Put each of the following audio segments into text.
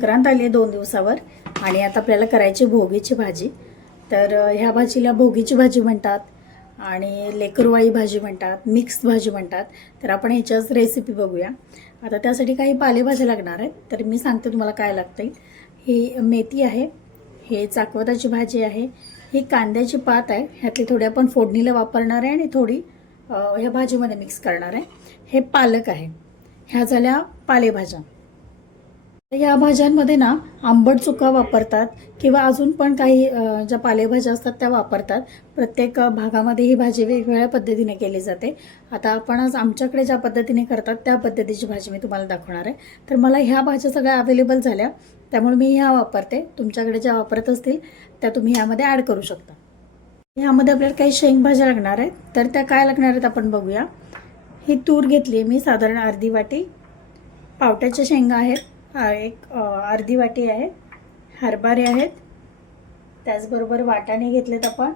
संक्रांत आली आहे दोन दिवसावर आणि आता आपल्याला करायची भोगीची भाजी. तर ह्या भाजीला भोगीची भाजी म्हणतात आणि लेकरवाळी भाजी म्हणतात मिक्स भाजी म्हणतात. तर आपण ह्याच्याच रेसिपी बघूया. आता त्यासाठी काही पालेभाज्या लागणार आहेत. तर मी सांगते तुम्हाला काय लागतं ही मेथी आहे हे चाकवताची भाजी आहे ही कांद्याची पात आहे. ह्यातली थोडी आपण फोडणीला वापरणार आहे आणि थोडी ह्या भाजीमध्ये मिक्स करणार आहे. हे पालक आहे. ह्या झाल्या पालेभाज्या. या भाज्यांमध्ये ना आंबट चुका वापरतात किंवा अजून पण काही ज्या पालेभाज्या असतात त्या वापरतात. प्रत्येक भागामध्ये ही भाजी वेगवेगळ्या पद्धतीने केली जाते. आता आपण आज आमच्याकडे ज्या पद्धतीने करतात त्या पद्धतीची भाजी मी तुम्हाला दाखवणार आहे. तर मला ह्या भाज्या सगळ्या अवेलेबल झाल्या. त्यामुळे मी ह्या वापरते. तुमच्याकडे ज्या वापरत असतील त्या तुम्ही ह्यामध्ये ॲड करू शकता. ह्यामध्ये आपल्याला काही शेंगभाज्या लागणार आहेत. तर त्या काय लागणार आहेत आपण बघूया. ही तूर घेतली आहे मी साधारण अर्धी वाटी. पावट्याच्या शेंगा आहेत. हा एक अर्धी वाटी आहे. हरभरे आहेत. त्याचबरोबर वाटाणे घेतलेत आपण.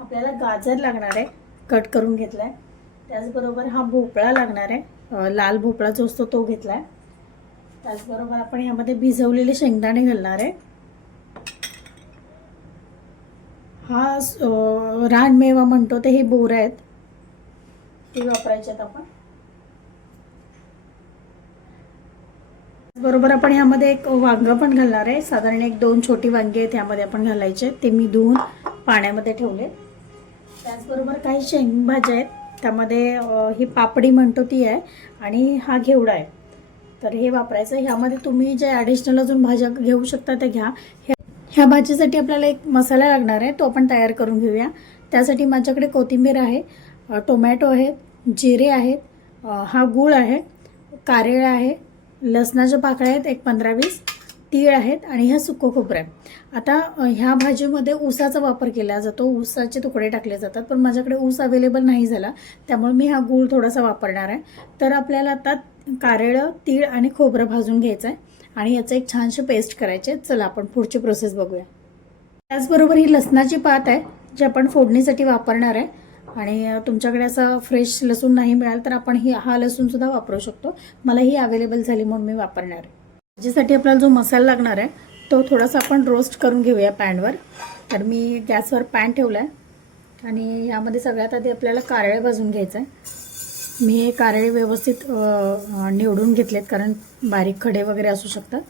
आपल्याला गाजर लागणार आहे कट करून घेतला आहे त्याचबरोबर हा भोपळा लागणार आहे. लाल भोपळा जो असतो तो घेतला आहे त्याचबरोबर आपण ह्यामध्ये भिजवलेले शेंगदाणे घालणार आहे. हा रानमेवा म्हणतो ते हे बोरं आहेत. ते वापरायचे आहेत आपण. बरोबर आपण ह्यामध्ये एक वांगं पण घालणार आहे. साधारण एक दोन छोटी वांगी आहेत ह्यामध्ये आपण घालायचे. ते मी धुवून पाण्यामध्ये ठेवले. त्याचबरोबर काही शेंगभाज्या आहेत. त्यामध्ये ही पापडी म्हणतो ती आहे आणि हा घेवडा आहे. तर हे वापरायचं. ह्यामध्ये तुम्ही जे ॲडिशनल अजून भाज्या घेऊ शकता त्या घ्या. ह्या ह्या भाजीसाठी आपल्याला एक मसाला लागणार आहे. तो आपण तयार करून घेऊया. त्यासाठी माझ्याकडे कोथिंबीर आहे टोमॅटो आहे जिरे आहेत हा गूळ आहे कारेळ आहे लसणाच्या पाकळ्या आहेत एक पंधरा वीस तीळ आहेत आणि ह्या सुकं खोबरं आहे. आता ह्या भाजीमध्ये ऊसाचा वापर केला जातो. ऊसाचे तुकडे टाकले जातात पण माझ्याकडे ऊस अवेलेबल नाही झाला त्यामुळे मी हा गूळ थोडासा वापरणार आहे. तर आपल्याला आता कारेळं तीळ आणि खोबरं भाजून घ्यायचं आहे आणि याचं एक छानशी पेस्ट करायचे चला आपण पुढची प्रोसेस बघूया. त्याचबरोबर ही लसणाची पात आहे जी आपण फोडणीसाठी वापरणार आहे. आणि तुमच्याकडे असा फ्रेश लसूण नाही मिळाल तर आपण ही हा लसूणसुद्धा वापरू शकतो. मला ही अवेलेबल झाली म्हणून मी वापरणार. आहे आपल्याला जो मसाला लागणार आहे तो थोडासा आपण रोस्ट करून घेऊया पॅनवर. तर मी गॅसवर पॅन ठेवला आहे आणि यामध्ये सगळ्यात आधी आपल्याला कारळे भाजून घ्यायचं आहे मी हे कारळे व्यवस्थित निवडून घेतलेत कारण बारीक खडे वगैरे असू शकतात.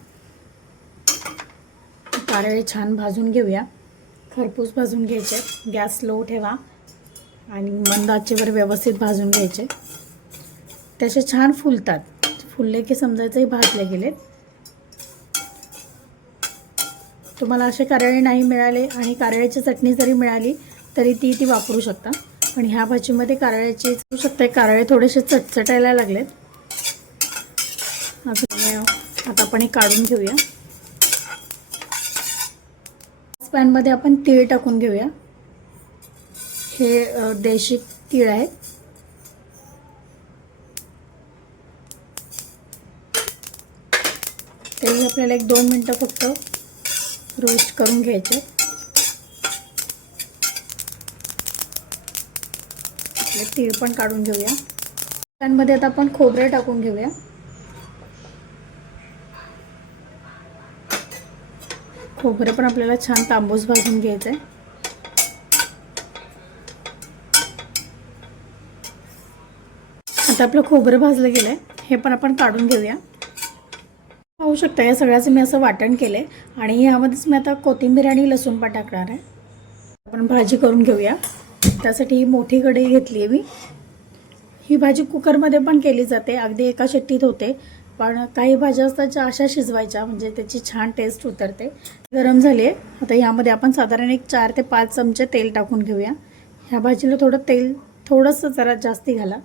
कारळे छान भाजून घेऊया. खरपूस भाजून घ्यायचे. गॅस लो ठेवा. आणि मंद आचेवर व्यवस्थित भाजून घ्यायचे. त्याचे छान फुलतात. फुलले की समजायचंही भाजले गेलेत तुम्हाला असे कारळे नाही मिळाले आणि कारळ्याची चटणी जरी मिळाली तरी ती ती वापरू शकता. पण ह्या भाजीमध्ये कारळ्याची करू शकते कारळे थोडेसे चटचटायला लागलेत. आता आता आपण हे काढून घेऊया. पॅनमध्ये आपण तीळ टाकून घेऊया. हे देशी तीळ आहेत. तेही आपल्याला एक दोन मिनटं फक्त रोस्ट करून घ्यायचे. आपले तीळ पण काढून घेऊया. पॅनमध्ये आता आपण खोबरं टाकून घेऊया. खोबरं पण आपल्याला छान तांबूस भाजून घ्यायचं आहे आता आपलं खोबरं भाजलं गेलं आहे हे पण आपण काढून घेऊया. पाहू शकता या सगळ्याचं मी असं वाटण केलं आहे आणि यामध्येच मी आता कोथिंबीर आणि लसूण पण टाकणार आहे. आपण भाजी करून घेऊया. त्यासाठी ही मोठी कढई घेतली आहे मी. ही भाजी कुकरमध्ये पण केली जाते अगदी एका शेट्टीत होते. पण काही भाज्या असतात ज्या अशा शिजवायच्या म्हणजे त्याची छान टेस्ट उतरते. गरम झाली आहे. आता यामध्ये आपण साधारण एक चार ते पाच चमचे तेल टाकून घेऊया. ह्या भाजीला थोडं तेल थोडंसं जरा जास्ती घाला.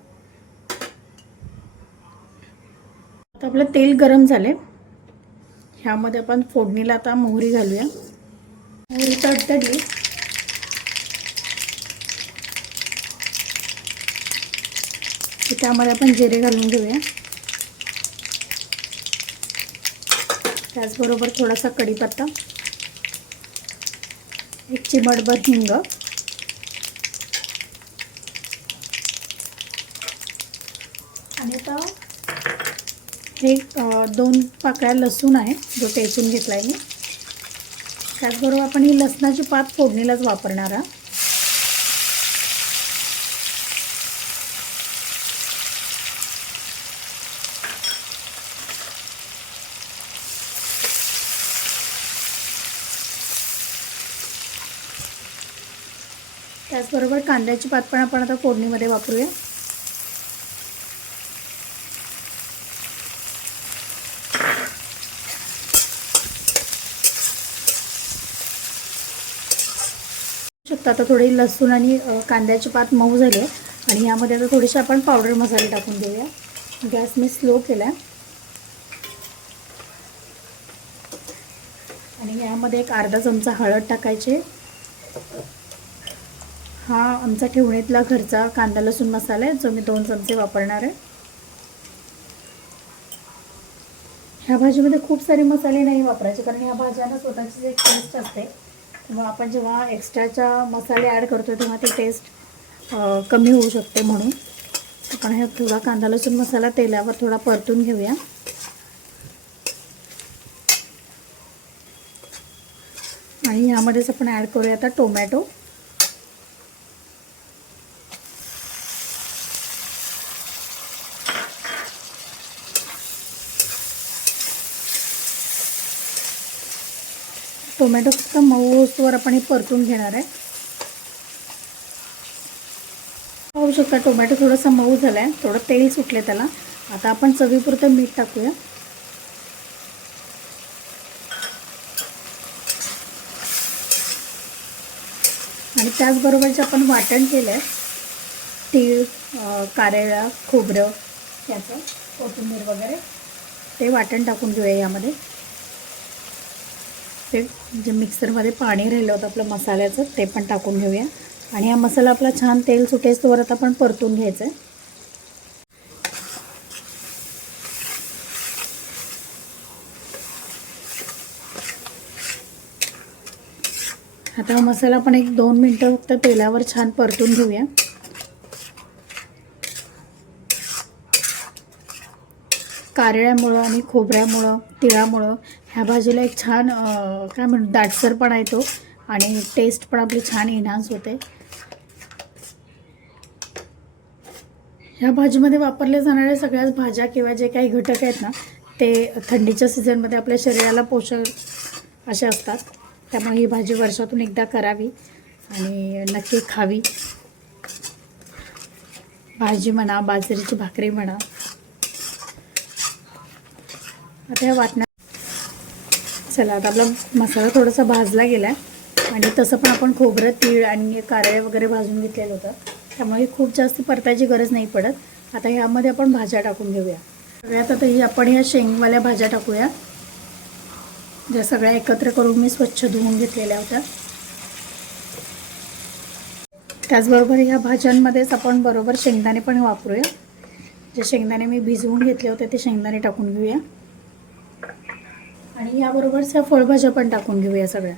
आता आपलं तेल गरम झाले ह्यामध्ये आपण फोडणीला आता मोहरी घालूया. मोहरी तडतडली. त्यामध्ये आपण जिरे घालून घेऊया. त्याचबरोबर थोडासा कढीपत्ता. एक चिमटभर हिंग. आणि आता हे दोन पाकळ्या लसूण आहे जो टेचून घेतला आहे मी. त्याचबरोबर आपण ही लसणाची पात फोडणीलाच वापरणार आहोत. त्याचबरोबर कांद्याची पात पण आपण आता फोडणीमध्ये वापरूया. शकता आता थोडी लसूण आणि कांद्याचे पात मऊ झाले आणि यामध्ये आता थोडीशी आपण पावडर मसाले टाकून देऊया. गॅस मी स्लो केला आणि यामध्ये एक अर्धा चमचा हळद टाकायचे. हा आमचा ठेवणीतला घरचा कांदा लसूण मसाला आहे जो मी दोन चमचे वापरणार आहे. ह्या भाजीमध्ये खूप सारे मसाले नाही वापरायचे कारण ह्या भाज्यांना स्वतःची एक टेस्ट असते. मग आपण जेव्हा एक्स्ट्राच्या मसाले ॲड करतो तेव्हा ती टेस्ट कमी होऊ शकते म्हणून. आपण ह्या थोडा कांदा लसूण मसाला तेलावर थोडा परतून घेऊया. आणि ह्यामध्येच आपण ॲड करूया आता टोमॅटो टोमॅटो फक्त मऊ आपण हे परतून घेणार आहे. पाहू शकता टोमॅटो थोडासा मऊ झाला आहे थोडं तेल सुटले त्याला. आता आपण चवीपुरतं मीठ टाकूया. आणि त्याचबरोबर जे आपण वाटण केलं आहे तीळ कारेळा खोबरं याचं कोथिंबीर वगैरे ते वाटण टाकून घेऊया यामध्ये. ते जे मिक्सरमध्ये पाणी राहिलं होतं आपलं मसाल्याचं ते पण टाकून घेऊया. आणि हा मसाला आपला छान तेल सुटेस्तोवर आता आपण परतून घ्यायचं आहे आता हा मसाला आपण एक दोन मिनटं फक्त तेलावर छान परतून घेऊया. कारळ्यामुळं आणि खोबऱ्यामुळं तिळामुळं ह्या भाजीला एक छान काय म्हणू दाटसरपणा येतो आणि टेस्ट पण आपली छान इन्हान्स होते. ह्या भाजीमध्ये वापरल्या जाणाऱ्या सगळ्याच भाज्या किंवा जे काही घटक आहेत ना ते थंडीच्या सीझनमध्ये आपल्या शरीराला पोषक असे असतात. त्यामुळे ही भाजी वर्षातून एकदा करावी आणि नक्की खावी. भाजी म्हणा बाजरीची भाकरी म्हणा. आता ह्या वाटण्या चला आता आपला मसाला थोडासा भाजला गेला आहे आणि तसं पण आपण खोबरं तीळ आणि कारळे वगैरे भाजून घेतलेलं होतं. त्यामुळे खूप जास्त परतायची गरज नाही पडत. आता ह्यामध्ये आपण भाज्या टाकून घेऊया. सगळ्यात आता ही आपण ह्या शेंगवाल्या भाज्या टाकूया. ज्या सगळ्या एकत्र करून मी स्वच्छ धुवून घेतलेल्या होत्या. त्याचबरोबर ह्या भाज्यांमध्येच आपण बरोबर शेंगदाणे पण वापरूया. जे शेंगदाणे मी भिजवून घेतले होते ते शेंगदाणे टाकून घेऊया. आणि याबरोबरच ह्या फळभाज्या पण टाकून घेऊया सगळ्या.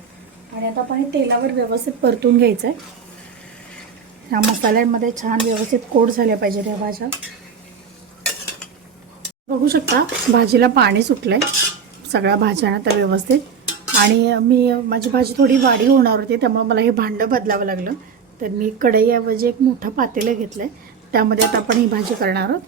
आणि आता आपण हे तेलावर व्यवस्थित परतून घ्यायचं आहे ह्या मसाल्यांमध्ये छान व्यवस्थित कोड झाल्या पाहिजे ह्या भाज्या. बघू शकता भाजीला पाणी सुटलं आहे सगळ्या भाज्यांना त्या व्यवस्थित. आणि मी माझी भाजी थोडी वाढी होणार होती त्यामुळे मला हे भांडं बदलावं लागलं. तर मी कढईऐवजी एक मोठं पातेलं घेतलं आहे त्यामध्ये आता आपण ही भाजी करणार आहोत.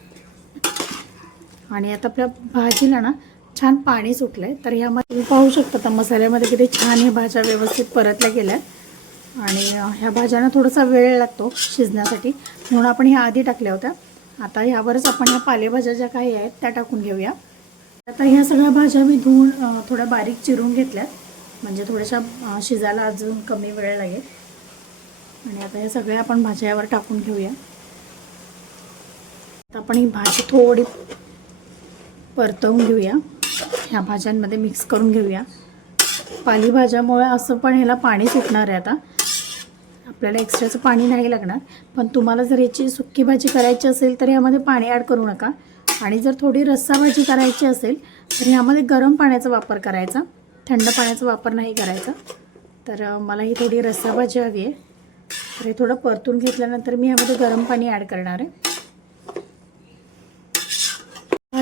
आणि आता आपल्या भाजीला ना छान पाणी सुटलं आहे तर ह्यामध्ये तुम्ही पाहू शकता तर मसाल्यामध्ये किती छान ह्या भाज्या व्यवस्थित परतल्या गेल्या आहेत आणि ह्या भाज्यांना थोडासा वेळ लागतो शिजण्यासाठी म्हणून आपण ह्या आधी टाकल्या होत्या. आता ह्यावरच आपण ह्या पालेभाज्या ज्या काही आहेत त्या टाकून घेऊया. आता ह्या सगळ्या भाज्या मी धुवून थोड्या बारीक चिरून घेतल्यात. म्हणजे थोड्याशा शिजायला अजून कमी वेळ लागेल. आणि आता ह्या सगळ्या आपण भाज्या यावर टाकून घेऊया. आता आपण ही भाजी थोडी परतवून घेऊया. ह्या भाज्यांमध्ये मिक्स करून घेऊया. पालेभाज्यामुळे असं पण ह्याला पाणी सुटणार आहे आता. आपल्याला एक्स्ट्राचं पाणी नाही लागणार. पण तुम्हाला जर याची सुक्की भाजी करायची असेल तर ह्यामध्ये पाणी ॲड करू नका. आणि जर थोडी रस्सा भाजी करायची असेल तर ह्यामध्ये गरम पाण्याचा वापर करायचा. थंड पाण्याचा वापर नाही करायचा. तर मला ही थोडी रस्सा भाजी हवी आहे. तर हे थोडं परतून घेतल्यानंतर मी ह्यामध्ये गरम पाणी ॲड करणार आहे.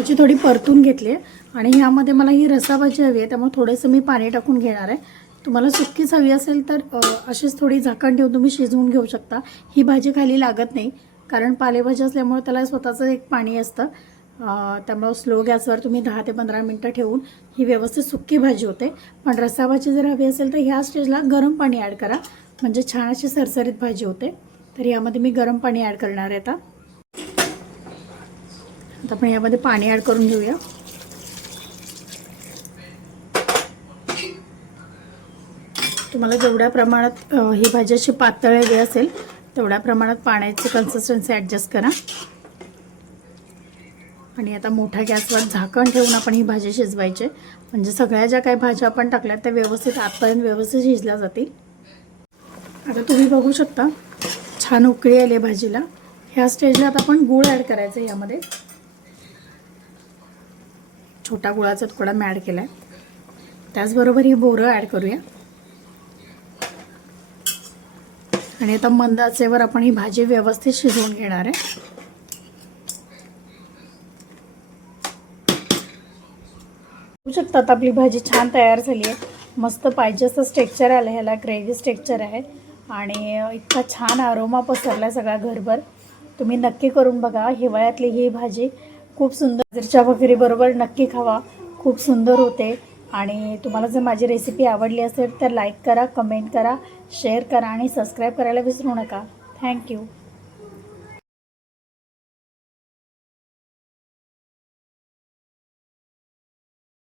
भाजी थोडी परतून घेतली आहे आणि ह्यामध्ये मला ही रसाभाजी हवी आहे त्यामुळे थोडंसं मी पाणी टाकून घेणार आहे. तुम्हाला सुक्कीच हवी असेल तर अशीच थोडी झाकण ठेवून तुम्ही शिजवून घेऊ शकता. ही भाजी खाली लागत नाही कारण पालेभाजी असल्यामुळे त्याला स्वतःचं एक पाणी असतं. त्यामुळं त्यामुळे स्लो गॅसवर तुम्ही दहा ते पंधरा मिनटं ठेवून ही व्यवस्थित सुक्की भाजी होते. पण रसाभाजी जर हवी असेल तर ह्या स्टेजला गरम पाणी ॲड करा. म्हणजे छान अशी सरसरीत भाजी होते. तर यामध्ये मी गरम पाणी ॲड करणार आहे आता. आता आपण यामध्ये पाणी ॲड करून घेऊया. तुम्हाला जेवढ्या प्रमाणात ही भाजी अशी पातळ हवी असेल तेवढ्या प्रमाणात पाण्याची कन्सिस्टन्सी ॲडजस्ट करा. आणि आता मोठ्या गॅसवर झाकण ठेवून आपण ही भाजी शिजवायची. म्हणजे सगळ्या ज्या काही भाज्या आपण टाकल्या त्या व्यवस्थित आतपर्यंत व्यवस्थित शिजल्या जातील. आता तुम्ही बघू शकता छान उकळी आली आहे भाजीला. ह्या स्टेजला आता आपण गूळ ॲड करायचं यामध्ये. छोटा गुळाचा तुकडा मी ॲड केला आहे त्याचबरोबर ही बोरं ॲड करूया. आणि आता मंद आचेवर आपण ही भाजी व्यवस्थित शिजवून घेणार आहे. बघू शकतात आपली भाजी छान तयार झाली आहे. मस्त पाहिजे असं स्टेक्चर आलं ह्याला ग्रेव्ही स्ट्रेक्चर आहे. आणि इतका छान अरोमा पसरला आहे सगळा घरभर. तुम्ही नक्की करून बघा हिवाळ्यातली ही भाजी खूप सुंदर दिरच्या वगैरे बरोबर नक्की खावा. खूप सुंदर होते. आणि तुम्हाला जर माझी रेसिपी आवडली असेल तर लाईक करा कमेंट करा शेअर करा आणि सबस्क्राईब करायला विसरू नका. थँक्यू